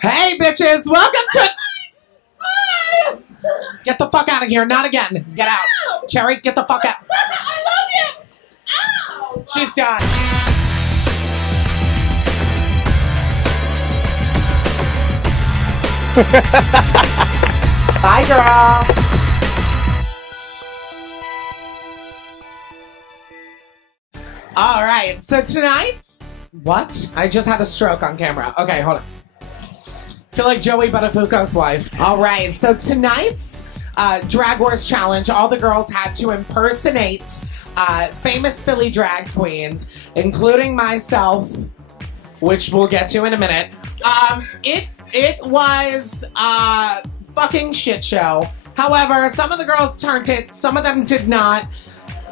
Hey, bitches, welcome to... Get the fuck out of here, not again. Get out. Ow. Cherry, get the fuck out. I love you. Ow. She's done. Bye, girl. All right, so tonight's... What? I just had a stroke on camera. Okay, hold on. Feel like Joey Buttafuoco's wife. All right, so tonight's Drag Wars Challenge, all the girls had to impersonate famous Philly drag queens, including myself, which we'll get to in a minute. It was a fucking shit show. However, some of the girls turned it, some of them did not.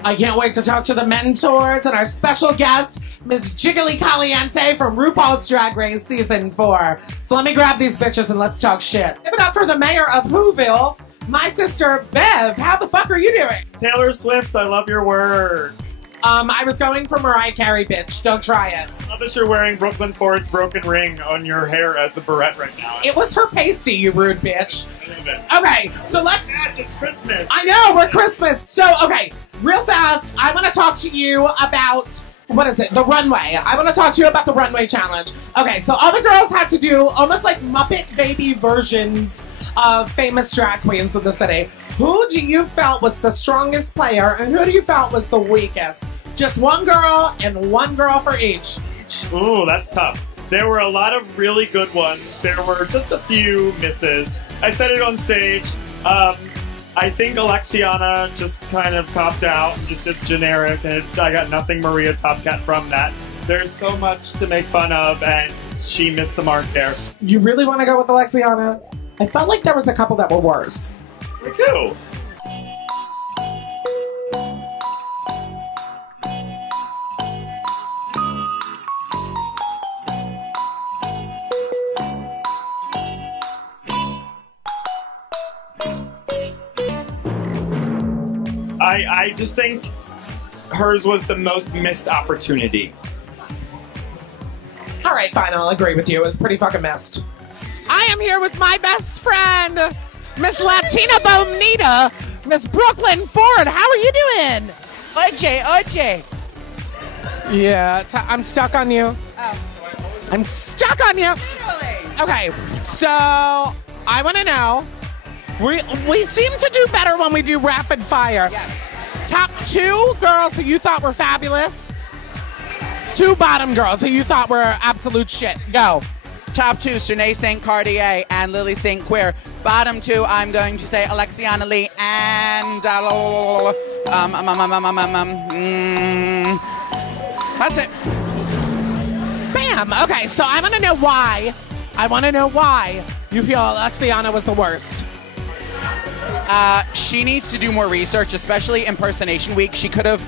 I can't wait to talk to the mentors and our special guest, Miss Jiggly Caliente from RuPaul's Drag Race Season 4. So let me grab these bitches and let's talk shit. Give it up for the mayor of Whoville, my sister Bev. How the fuck are you doing? Taylor Swift, I love your work. I was going for Mariah Carey, bitch. Don't try it. I love that you're wearing Brooklyn Ford's Broken Ring on your hair as a barrette right now. It was her pasty, you rude bitch. I love it. Okay, so let's... Yes, it's Christmas. I know, we're Christmas. So, okay, real fast, I want to talk to you about... What is it? The runway. I want to talk to you about the runway challenge. Okay, so all the girls had to do almost like Muppet Baby versions of famous drag queens in the city. Who do you felt was the strongest player and who do you felt was the weakest? Just one girl and one girl for each. Ooh, that's tough. There were a lot of really good ones. There were just a few misses. I said it on stage. I think Aeryanah just kind of copped out and just did generic, and I got nothing Maria Topcat from that. There's so much to make fun of, and she missed the mark there. You really want to go with Aeryanah? I felt like there was a couple that were worse. Like who? I just think hers was the most missed opportunity. All right, fine, I'll agree with you. It was pretty fucking missed. I am here with my best friend, Miss Latina Bonita, Miss Brooklyn Ford. How are you doing? OJ. Yeah, I'm stuck on you. Oh. I'm stuck on you. Literally. Okay, so I want to know. We seem to do better when we do rapid fire. Yes. Top 2 girls who you thought were fabulous. 2 bottom girls who you thought were absolute shit. Go. Top 2, Shanae St. Cartier and Lily St. Queer. Bottom 2, I'm going to say Aeryanah Lee and that's it. Bam. Okay, so I want to know why. I want to know why you feel Aeryanah was the worst. She needs to do more research, especially Impersonation Week. She could have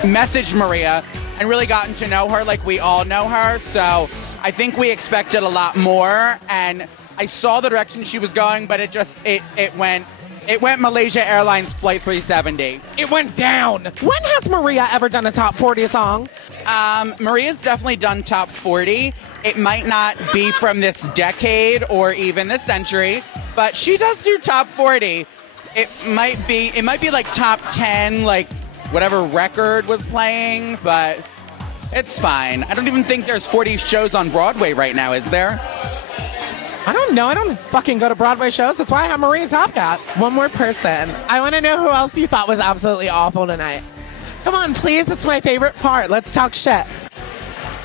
messaged Maria and really gotten to know her like we all know her. So I think we expected a lot more, and I saw the direction she was going, but it went Malaysia Airlines Flight 370. It went down. When has Maria ever done a top 40 song? Maria's definitely done top 40. It might not be from this decade or even this century, but she does do top 40. It might be like top 10, like whatever record was playing, but it's fine. I don't even think there's 40 shows on Broadway right now, is there? I don't know. I don't fucking go to Broadway shows. That's why I have Maria Topcat. One more person. I want to know who else you thought was absolutely awful tonight. Come on, please. It's my favorite part. Let's talk shit.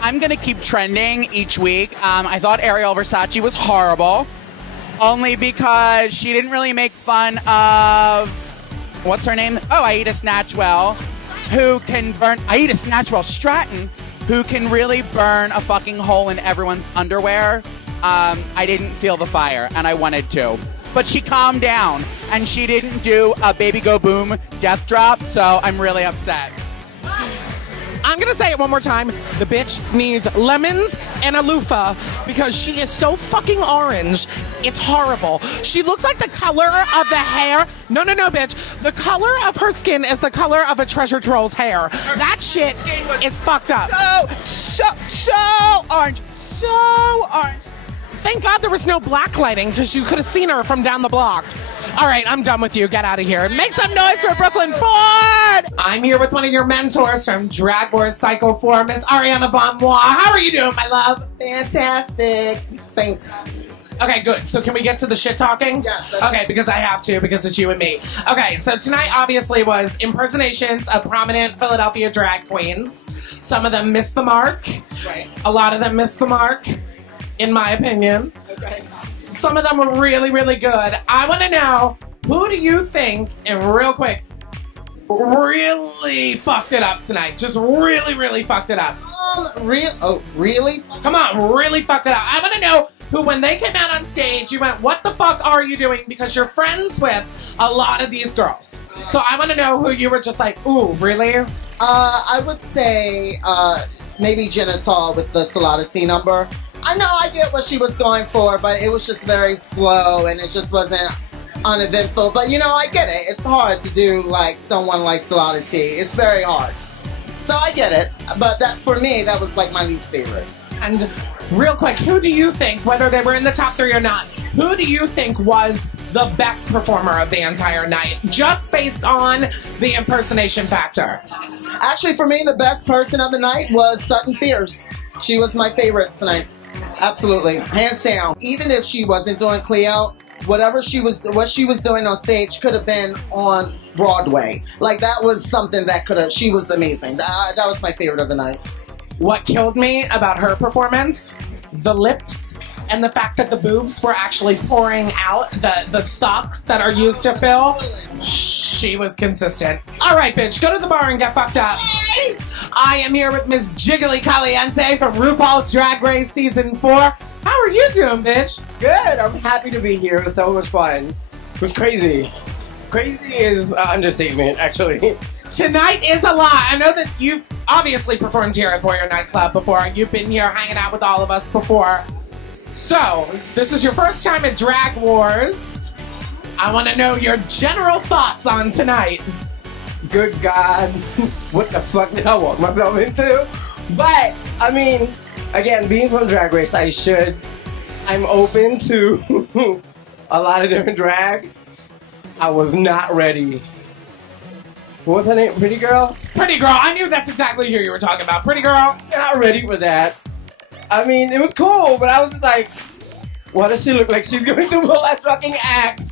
I'm going to keep trending each week. I thought Ariel Versace was horrible, only because she didn't really make fun of, what's her name? Oh, Aida Snatchwell, who can burn, Aida Snatchwell Stratton, who can really burn a fucking hole in everyone's underwear. I didn't feel the fire, and I wanted to. But she calmed down, and she didn't do a Baby Go Boom death drop, so I'm really upset. I'm going to say it one more time. The bitch needs lemons and a loofah because she is so fucking orange. It's horrible. She looks like the color of the hair. No, bitch. The color of her skin is the color of a treasure troll's hair. That shit is fucked up. So orange. So orange. thank God there was no black lighting because you could have seen her from down the block. All right, I'm done with you. Get out of here. Make some noise for Brooklyn Ford! I'm here with one of your mentors from Drag Wars Cycle 4, Miss Aeryanah Von Moi. How are you doing, my love? Fantastic. Thanks. Okay, good. So can we get to the shit talking? Yes. Okay, because I have to, because it's you and me. Okay, so tonight obviously was impersonations of prominent Philadelphia drag queens. Some of them missed the mark. Right. A lot of them missed the mark, in my opinion. Okay. Some of them were really, really good. I want to know, who do you think, and real quick, really fucked it up tonight? Just really, really fucked it up. Really? Come on, really fucked it up. I want to know who, when they came out on stage, you went, what the fuck are you doing? Because you're friends with a lot of these girls. So I want to know who you were just like, ooh, really? I would say maybe Genital with the Salatati number. I know I get what she was going for, but it was just very slow and it just wasn't uneventful. But you know, I get it. It's hard to do like someone like Salatati. It's very hard. So I get it. But that for me, that was like my least favorite. And real quick, who do you think, whether they were in the top 3 or not, who do you think was the best performer of the entire night? Just based on the impersonation factor. Actually, for me, the best person of the night was Sutton Fierce. She was my favorite tonight. Absolutely. Hands down. Even if she wasn't doing Cleo, what she was doing on stage could have been on Broadway. Like, that was something that she was amazing. That was my favorite of the night. What killed me about her performance, the lips, and the fact that the boobs were actually pouring out the socks that are used to fill. She was consistent. All right, bitch, go to the bar and get fucked up. I am here with Miss Jiggly Caliente from RuPaul's Drag Race Season 4. How are you doing, bitch? Good. I'm happy to be here. It was so much fun. It was crazy. Crazy is an understatement, actually. Tonight is a lot. I know that you've obviously performed here at Voyeur Nightclub before. You've been here hanging out with all of us before. So, this is your first time at Drag Wars. I want to know your general thoughts on tonight. Good God. What the fuck did I walk myself into? But, I mean, again, being from Drag Race, I'm open to a lot of different drag. I was not ready. What was her name? Pretty Girl? Pretty Girl. I knew that's exactly who you were talking about. Pretty Girl. Not ready for that. I mean, it was cool, but I was just like, what does she look like? She's going to pull that fucking axe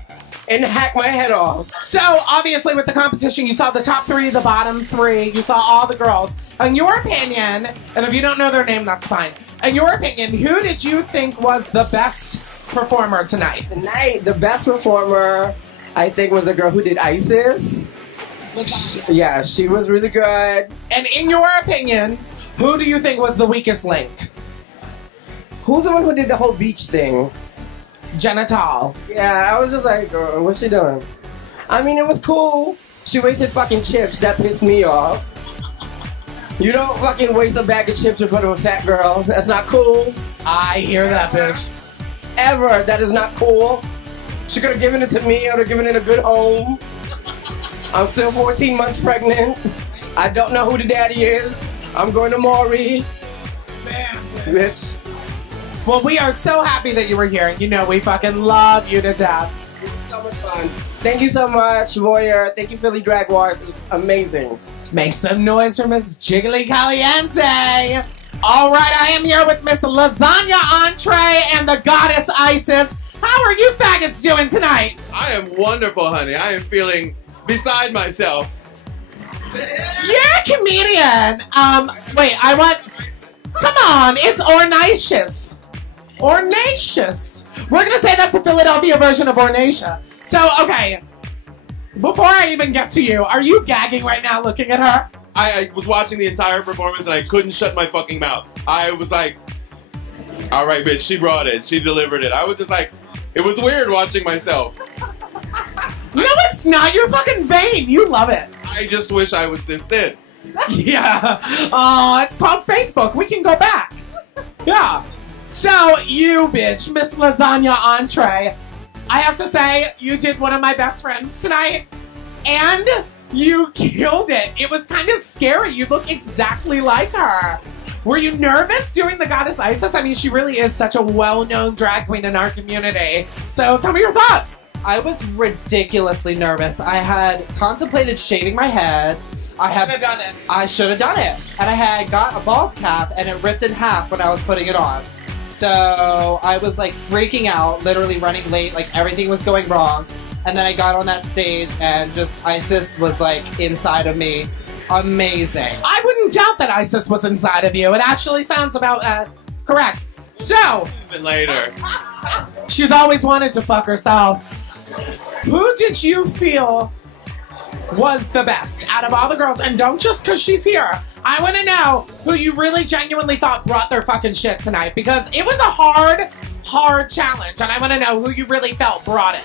and hack my head off. So, obviously, with the competition, you saw the top 3, the bottom 3. You saw all the girls. In your opinion, and if you don't know their name, that's fine. In your opinion, who did you think was the best performer tonight? Tonight, the best performer, I think, was a girl who did Isis. Yeah, she was really good. And in your opinion, who do you think was the weakest link? Who's the one who did the whole beach thing? Genital. Yeah, I was just like, what's she doing? I mean, it was cool. She wasted fucking chips. That pissed me off. You don't fucking waste a bag of chips in front of a fat girl. That's not cool. I hear that, bitch. Ever. That is not cool. She could have given it to me. I would have given it a good home. I'm still 14 months pregnant. I don't know who the daddy is. I'm going to Maury. Man, bitch. Well, we are so happy that you were here. You know, we fucking love you to death. It was so much fun. Thank you so much, Voyeur. Thank you, Philly Drag Wars. It was amazing. Make some noise for Miss Jiggly Caliente. All right, I am here with Miss Lazanya Ontre and the goddess Isis. How are you faggots doing tonight? I am wonderful, honey. I am feeling beside myself. You're a comedian. Wait, come on, it's Ornacious. Ornacious. We're gonna say that's a Philadelphia version of Ornacia. So, okay, before I even get to you, are you gagging right now looking at her? I was watching the entire performance and I couldn't shut my fucking mouth. I was like, all right, bitch, she brought it. She delivered it. I was just like, it was weird watching myself. No, it's not. You're fucking vain. You love it. I just wish I was this thin. Yeah. Oh, it's called Facebook. We can go back. Yeah. So, you bitch, Miss Lazanya Ontre, I have to say, you did one of my best friends tonight, and you killed it. It was kind of scary. You look exactly like her. Were you nervous doing the Goddess Isis? I mean, she really is such a well-known drag queen in our community. So tell me your thoughts. I was ridiculously nervous. I had contemplated shaving my head. I should have done it. I should have done it. And I had got a bald cap and it ripped in half when I was putting it on. So I was like freaking out, literally running late, like everything was going wrong. And then I got on that stage and just Isis was like inside of me. Amazing. I wouldn't doubt that Isis was inside of you. It actually sounds about correct. So, Even later. she's always wanted to fuck herself. Who did you feel was the best out of all the girls? And don't just because she's here. I want to know who you really genuinely thought brought their fucking shit tonight, because it was a hard challenge, and I want to know who you really felt brought it.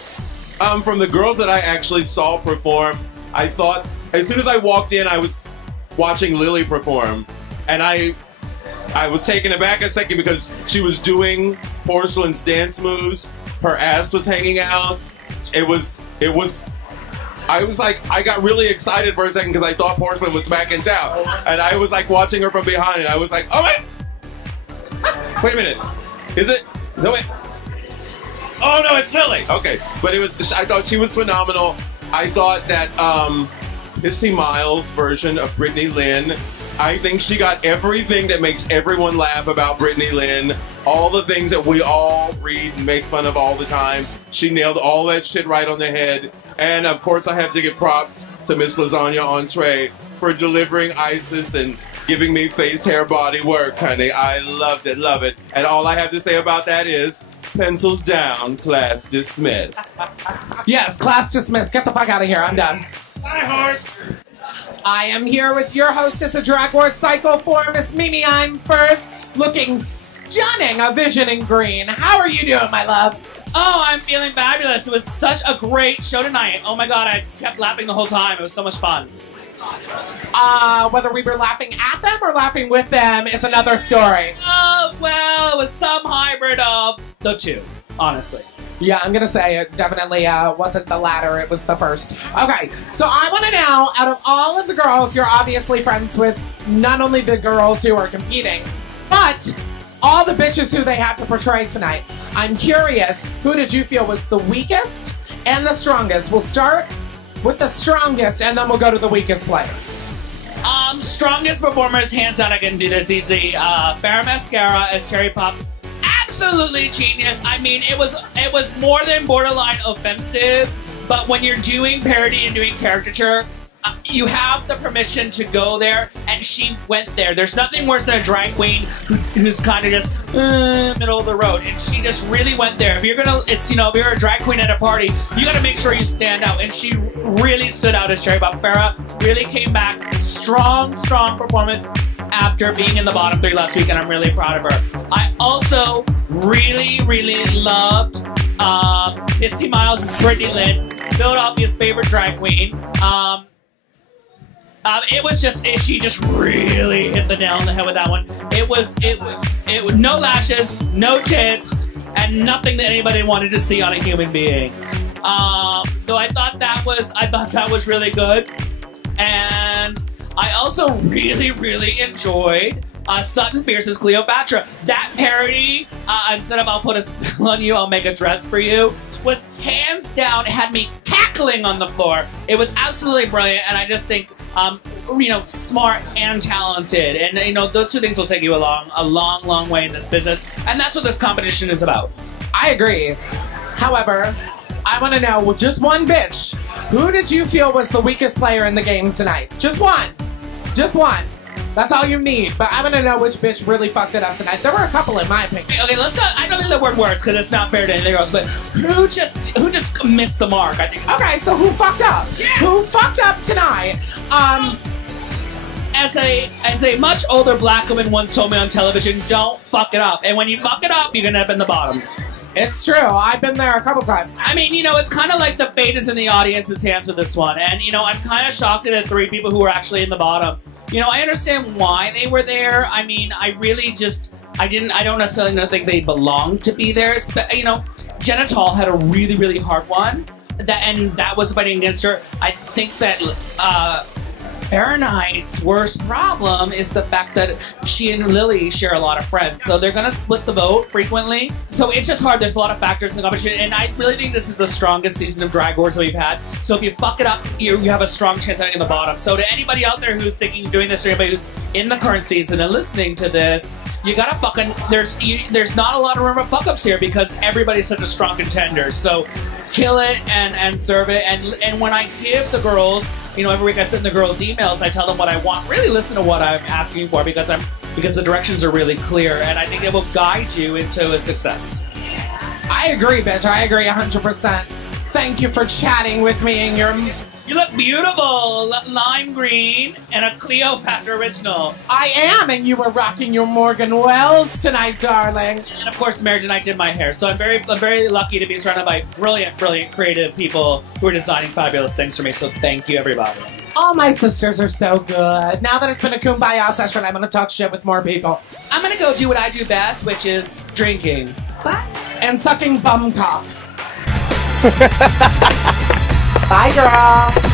From the girls that I actually saw perform, I thought, as soon as I walked in, I was watching Lily perform, and I was taken aback a second because she was doing Porcelain's dance moves. Her ass was hanging out. I was like, I got really excited for a second because I thought Porcelain was back in town. And I was like watching her from behind and I was like, oh my, wait a minute. Is it? No, wait. Oh no, it's Lily. Okay, but I thought she was phenomenal. I thought that Pissy Miles' version of Brittany Lynn, I think she got everything that makes everyone laugh about Brittany Lynn. All the things that we all read and make fun of all the time. She nailed all that shit right on the head. And of course I have to give props to Miss Lazanya Ontre for delivering Isis and giving me face, hair, body work, honey. I loved it, love it. And all I have to say about that is, pencils down, class dismissed. Yes, class dismissed. Get the fuck out of here. I'm done. Hi, Heart. I am here with your hostess of Drag Wars Cycle 4, Miss Mimi Imfurst, looking stunning, a vision in green. How are you doing, my love? Oh, I'm feeling fabulous. It was such a great show tonight. Oh my god, I kept laughing the whole time. It was so much fun. Whether we were laughing at them or laughing with them is another story. Oh, well, it was some hybrid of the two, honestly. Yeah, I'm gonna say it definitely wasn't the latter, it was the first. Okay, so I wanna know, out of all of the girls, you're obviously friends with not only the girls who are competing, but all the bitches who they had to portray tonight. I'm curious, who did you feel was the weakest and the strongest? We'll start with the strongest and then we'll go to the weakest players. Strongest performers, hands down, I can do this easy. Farrah Mascara as Cherry Pop. Absolutely genius. I mean, it was more than borderline offensive, but when you're doing parody and doing caricature, you have the permission to go there, and she went there. There's nothing worse than a drag queen who's kind of just middle of the road, and she just really went there. If you're if you're a drag queen at a party, you gotta make sure you stand out, and she really stood out as Cherry Pop. Farrah really came back, strong performance after being in the bottom 3 last week, and I'm really proud of her. I also really loved Pissy Miles' Brittany Lynn, Philadelphia's favorite drag queen. It was just, she just really hit the nail on the head with that one. It was no lashes, no tits, and nothing that anybody wanted to see on a human being. So I thought that was really good. And I also really enjoyed Sutton Fierce's Cleopatra. That parody, instead of I'll put a spell on you, I'll make a dress for you, was hands down, it had me cackling on the floor. It was absolutely brilliant, and I just think, smart and talented. And, those two things will take you a long way in this business. And that's what this competition is about. I agree. However, I want to know, just one bitch, who did you feel was the weakest player in the game tonight? Just one. Just one. That's all you need. But I want to know which bitch really fucked it up tonight. There were a couple in my opinion. Okay, let's not, I don't think the word words because it's not fair to anything else, but who just missed the mark, I think. Okay, so who fucked up? Yeah. Who fucked up tonight? As a much older black woman once told me on television, don't fuck it up. And when you fuck it up, you're gonna end up in the bottom. It's true. I've been there a couple times. I mean, it's kind of like the fate is in the audience's hands with this one. And, I'm kind of shocked at the 3 people who were actually in the bottom. I understand why they were there. I mean, I don't necessarily think they belonged to be there. Jenna Tall had a really hard one. That was fighting against her. I think that Fahrenheit's worst problem is the fact that she and Lily share a lot of friends. So they're going to split the vote frequently. So it's just hard. There's a lot of factors in the competition. And I really think this is the strongest season of Drag Wars that we've had. So if you fuck it up, you have a strong chance of getting in the bottom. So to anybody out there who's thinking of doing this, or anybody who's in the current season and listening to this, you gotta fucking, there's not a lot of room for fuck ups here because everybody's such a strong contender. So kill it and serve it. And when I give the girls, every week I send the girls emails, I tell them what I want. Really listen to what I'm asking for because the directions are really clear, and I think it will guide you into a success. I agree, bitch. I agree 100%. Thank you for chatting with me and your... You look beautiful, lime green, and a Cleopatra original. I am, and you were rocking your Morgan Wells tonight, darling. And of course, Marriage and I did my hair. So I'm very lucky to be surrounded by brilliant, creative people who are designing fabulous things for me. So thank you, everybody. All my sisters are so good. Now that it's been a kumbaya session, I'm gonna talk shit with more people. I'm gonna go do what I do best, which is drinking. Bye. And sucking bum cock. Bye, girl.